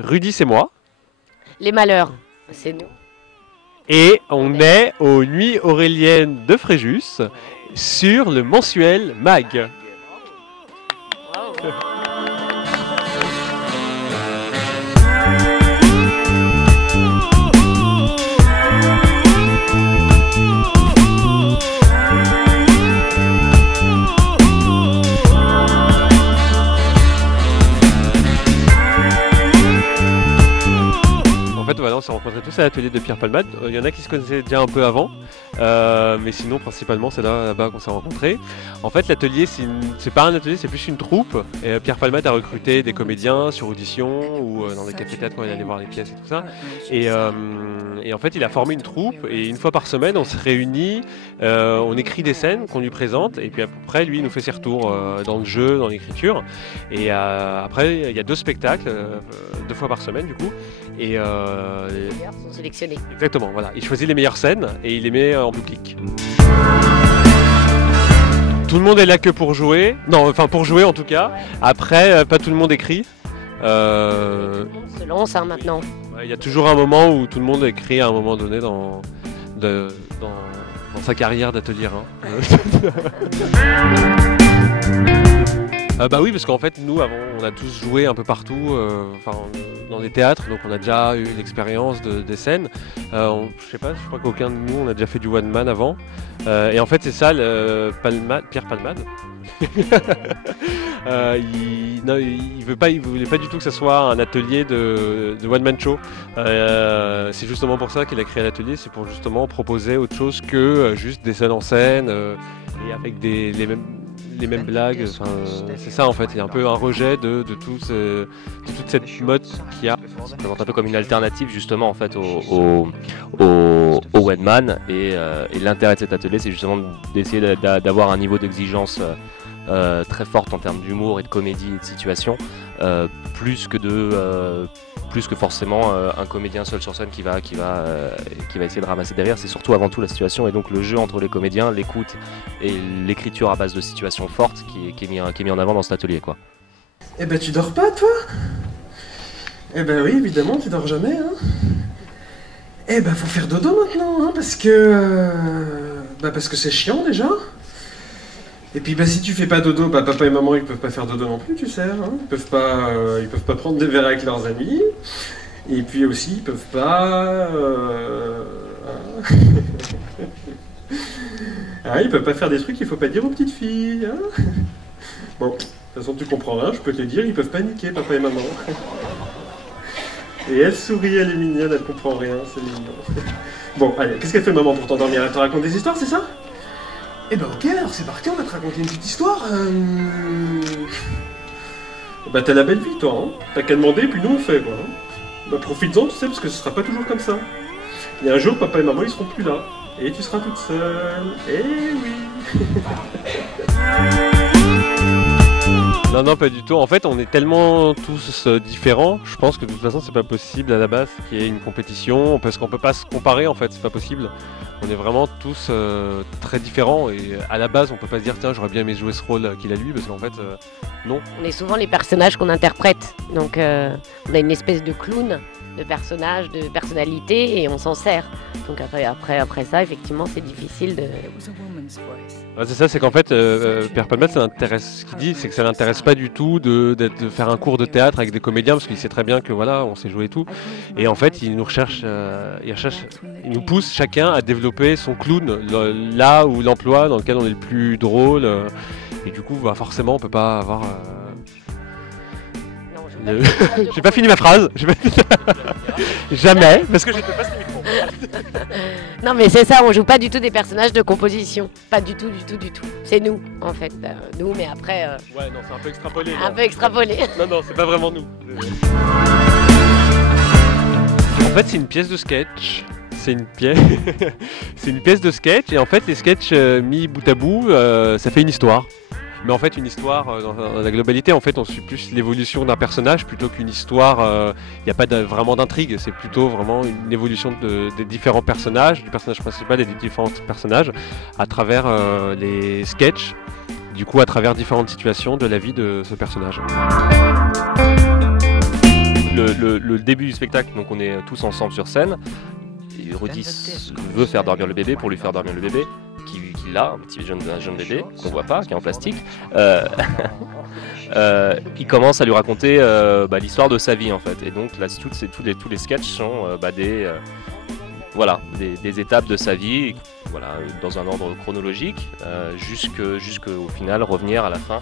Rudy, c'est moi. Les malheurs, c'est nous. Et on est aux Nuits Auréliennes de Fréjus sur le mensuel MAG. En fait, voilà, on s'est rencontrés tous à l'atelier de Pierre Palmade. Il y en a qui se connaissaient déjà un peu avant, mais sinon, principalement, c'est là-bas qu'on s'est rencontrés. En fait, l'atelier, c'est pas un atelier, c'est plus une troupe. Et Pierre Palmade a recruté des comédiens sur audition ou dans des cafés-théâtres quand il allait voir les pièces et tout ça. Et en fait, il a formé une troupe et une fois par semaine, on se réunit, on écrit des scènes qu'on lui présente et puis après, lui, il nous fait ses retours dans le jeu, dans l'écriture. Et après, il y a 2 spectacles, 2 fois par semaine du coup. Et Les meilleurs sont sélectionnés. exactement, voilà. Il choisit les meilleures scènes et il les met en public. Tout le monde est là que pour jouer. Non, enfin pour jouer en tout cas. Après, pas tout le monde écrit. On se lance maintenant. Il y a toujours un moment où tout le monde écrit à un moment donné dans sa carrière d'atelier. Bah oui, parce qu'en fait, nous, avant, on a tous joué un peu partout, dans des théâtres, donc on a déjà eu l'expérience des scènes. Je sais pas, je crois qu'aucun de nous, on a déjà fait du one man avant. Et en fait, c'est ça, Pierre Palmade. Il voulait pas du tout que ce soit un atelier de one man show. C'est justement pour ça qu'il a créé l'atelier, c'est pour justement proposer autre chose que juste des scènes en scène et avec les mêmes blagues. C'est ça en fait, il y a un peu un rejet de toute cette mode qu'il y a. Ça se présente un peu comme une alternative justement en fait au one man et l'intérêt de cet atelier c'est justement d'essayer d'avoir un niveau d'exigence très forte en termes d'humour et de comédie et de situation, plus que forcément un comédien seul sur scène qui va essayer de ramasser derrière. C'est surtout avant tout la situation et donc le jeu entre les comédiens, l'écoute et l'écriture à base de situations fortes qui est mis en avant dans cet atelier quoi. Eh ben tu dors pas toi? Eh ben oui évidemment tu dors jamais hein. Eh ben faut faire dodo maintenant hein, parce que c'est chiant déjà. Et puis bah si tu fais pas dodo, bah papa et maman ils peuvent pas faire dodo non plus tu sais hein. Ils peuvent pas prendre des verres avec leurs amis. Et puis aussi ils peuvent pas ils peuvent pas faire des trucs qu'il faut pas dire aux petites filles hein. Bon, de toute façon tu comprends rien, je peux te le dire, ils peuvent paniquer papa et maman. Et elle sourit, elle est mignonne, elle comprend rien, c'est mignon. Bon, allez, qu'est-ce qu'elle fait maman pour t'endormir? Elle te raconte des histoires, c'est ça? Eh ben ok, alors c'est parti, on va te raconter une petite histoire. Bah t'as la belle vie toi, hein. T'as qu'à demander, puis nous on fait quoi. Hein. Bah profites-en, tu sais, parce que ce sera pas toujours comme ça. Il y a un jour, papa et maman ils seront plus là. Et tu seras toute seule. Eh oui. Non, pas du tout. En fait, on est tellement tous différents. Je pense que de toute façon, c'est pas possible à la base qu'il y ait une compétition parce qu'on peut pas se comparer. En fait, c'est pas possible. On est vraiment tous très différents et à la base, on peut pas se dire tiens, j'aurais bien aimé jouer ce rôle qu'il a lui parce qu'en fait, non. On est souvent les personnages qu'on interprète. Donc, on a une espèce de clown, de personnage, de personnalité et on s'en sert. Donc après ça, effectivement, c'est difficile de... Ouais, c'est ça, c'est qu'en fait, Pierre Palmade, ce qu'il dit, c'est que ça l'intéresse pas du tout de faire un cours de théâtre avec des comédiens, parce qu'il sait très bien que voilà, on sait jouer et tout. Et en fait, il nous pousse chacun à développer son clown, là où l'emploi dans lequel on est le plus drôle. Et du coup, bah, forcément, on peut pas avoir... J'ai pas fini ma phrase. Jamais, parce que je ne peux pas ce micro. Non mais c'est ça, on joue pas du tout des personnages de composition. Pas du tout. C'est nous, en fait. Nous, mais après... Ouais, non, c'est un peu extrapolé. Un peu extrapolé. Non, c'est pas vraiment nous. En fait, c'est une pièce de sketch. C'est une pièce de sketch. Et en fait, les sketchs mis bout à bout, ça fait une histoire. Mais en fait, une histoire, dans la globalité, en fait, on suit plus l'évolution d'un personnage plutôt qu'une histoire. Il n'y a pas vraiment d'intrigue, c'est plutôt vraiment une évolution des différents personnages, du personnage principal et des différents personnages, à travers les sketchs, du coup, à travers différentes situations de la vie de ce personnage. le début du spectacle, donc on est tous ensemble sur scène. Et Rudy veut faire dormir le bébé pour lui faire dormir le bébé, qu'il a, un petit jeune bébé qu'on voit pas, qui est en plastique. Il commence à lui raconter l'histoire de sa vie en fait. Et donc là, tous les sketchs sont des étapes de sa vie, voilà, dans un ordre chronologique, jusqu'au final revenir à la fin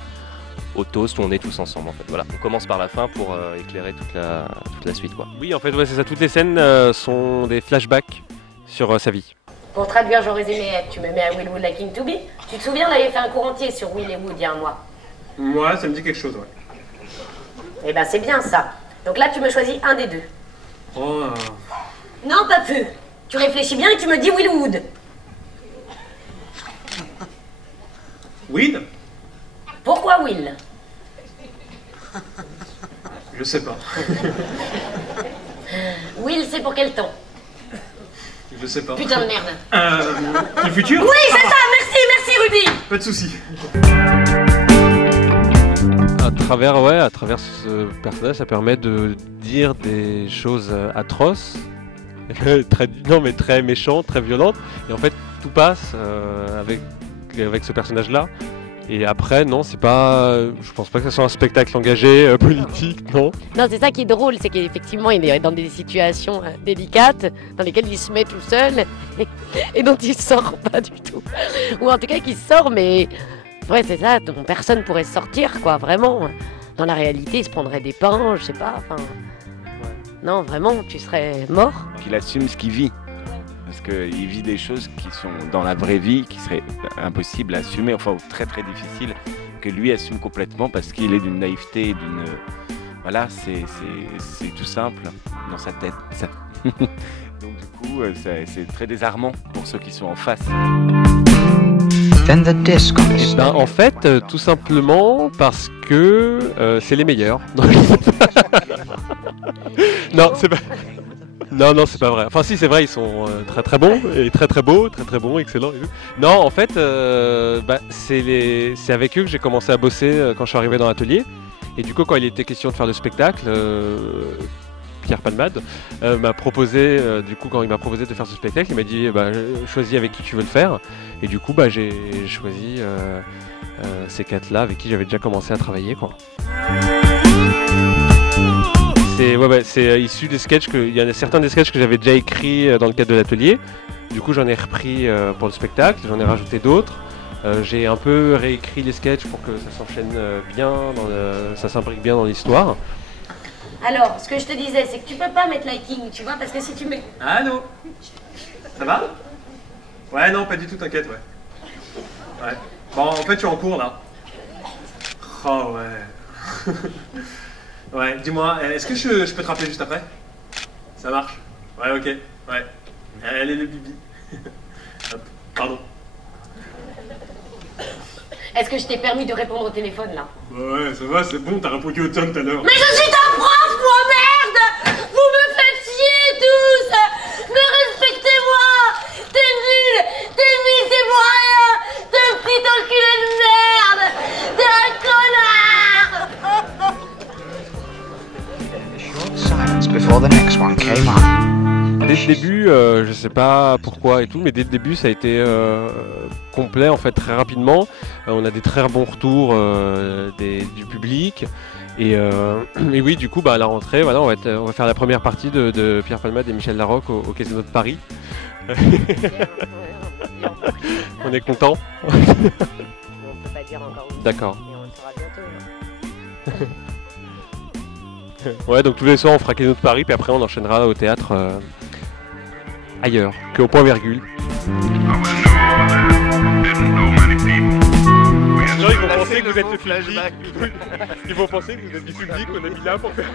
au toast où on est tous ensemble en fait. Voilà, on commence par la fin pour éclairer toute la suite quoi. Oui, en fait, ouais, c'est ça. Toutes les scènes sont des flashbacks sur sa vie. Pour traduire, j'aurais aimé tu me mets à Will Would Liking to Be. Tu te souviens, on avait fait un cours entier sur Will et Wood il y a un mois. Moi, ça me dit quelque chose, ouais. Eh ben, c'est bien ça. Donc là, tu me choisis un des deux. Oh, Non, pas peu. Tu réfléchis bien et tu me dis Will ou Wood. Weed? Pourquoi Will? Je sais pas. Will, c'est pour quel temps? Je sais pas. Putain de merde. Le futur? Oui, c'est ça. Merci Rudy. Pas de soucis. À travers ce personnage, ça permet de dire des choses atroces, très méchantes, très violentes. Et en fait, tout passe avec ce personnage-là. Et après, non, c'est pas. Je pense pas que ce soit un spectacle engagé, politique, non. Non, c'est ça qui est drôle, c'est qu'effectivement, il est dans des situations délicates, dans lesquelles il se met tout seul et dont il sort pas du tout. Ou en tout cas, qu'il sort, mais. Ouais, c'est ça, dont personne pourrait sortir, quoi, vraiment. Dans la réalité, il se prendrait des pains, je sais pas, enfin. Non, vraiment, tu serais mort. Qu'il assume ce qu'il vit. Parce qu'il vit des choses qui sont dans la vraie vie, qui seraient impossibles à assumer, enfin ou très très difficiles, que lui assume complètement parce qu'il est d'une naïveté, Voilà, c'est tout simple dans sa tête. Donc du coup, c'est très désarmant pour ceux qui sont en face. En fait, tout simplement parce que c'est les meilleurs. Non, c'est pas... Non, c'est pas vrai. Enfin, si, c'est vrai, ils sont très très bons, et très très beaux, très bons, excellents. Et tout. Non, en fait, c'est avec eux que j'ai commencé à bosser quand je suis arrivé dans l'atelier. Et du coup, quand il était question de faire le spectacle, Pierre Palmade m'a proposé, quand il m'a proposé de faire ce spectacle, il m'a dit choisis avec qui tu veux le faire. Et du coup, j'ai choisi ces quatre-là avec qui j'avais déjà commencé à travailler, quoi. C'est issu des sketchs il y en a certains des sketchs que j'avais déjà écrits dans le cadre de l'atelier. Du coup, j'en ai repris pour le spectacle, j'en ai rajouté d'autres. J'ai un peu réécrit les sketchs pour que ça s'enchaîne bien, ça s'imbrique bien dans l'histoire. Alors, ce que je te disais, c'est que tu peux pas mettre liking, tu vois, parce que si tu mets... Allô? Ça va? Ouais, non, pas du tout, t'inquiète, ouais. Bon, en fait, je suis en cours, là. Oh, ouais. Ouais, dis-moi, est-ce que je peux te rappeler juste après? Ça marche? Ouais, ok, ouais. Allez, le bibi. Hop, pardon. Est-ce que je t'ai permis de répondre au téléphone, là? Ouais, ça va, c'est bon, t'as répondu au tonne tout à l'heure. Mais je suis ta prof, moi, merde! Vous me faites chier, tous! Mais respectez-moi! T'es nul, c'est pour rien! T'es un petit enculé de merde! T'es un connard! Before the next one came on. Dès le début, je sais pas pourquoi et tout, mais dès le début ça a été complet en fait très rapidement. On a des très bons retours du public et oui du coup à la rentrée voilà on va faire la première partie de Pierre Palmade et Michel Larocque au Casino de Paris. On est content. On peut pas dire encore où. D'accord. Mais on le saura bientôt. Ouais, donc tous les soirs on fera Casino de Paris, puis après on enchaînera au théâtre ailleurs, qu'au point virgule. Les gens ils vont penser que vous êtes le public. Ils vont penser que vous êtes du public, on a mis là pour faire.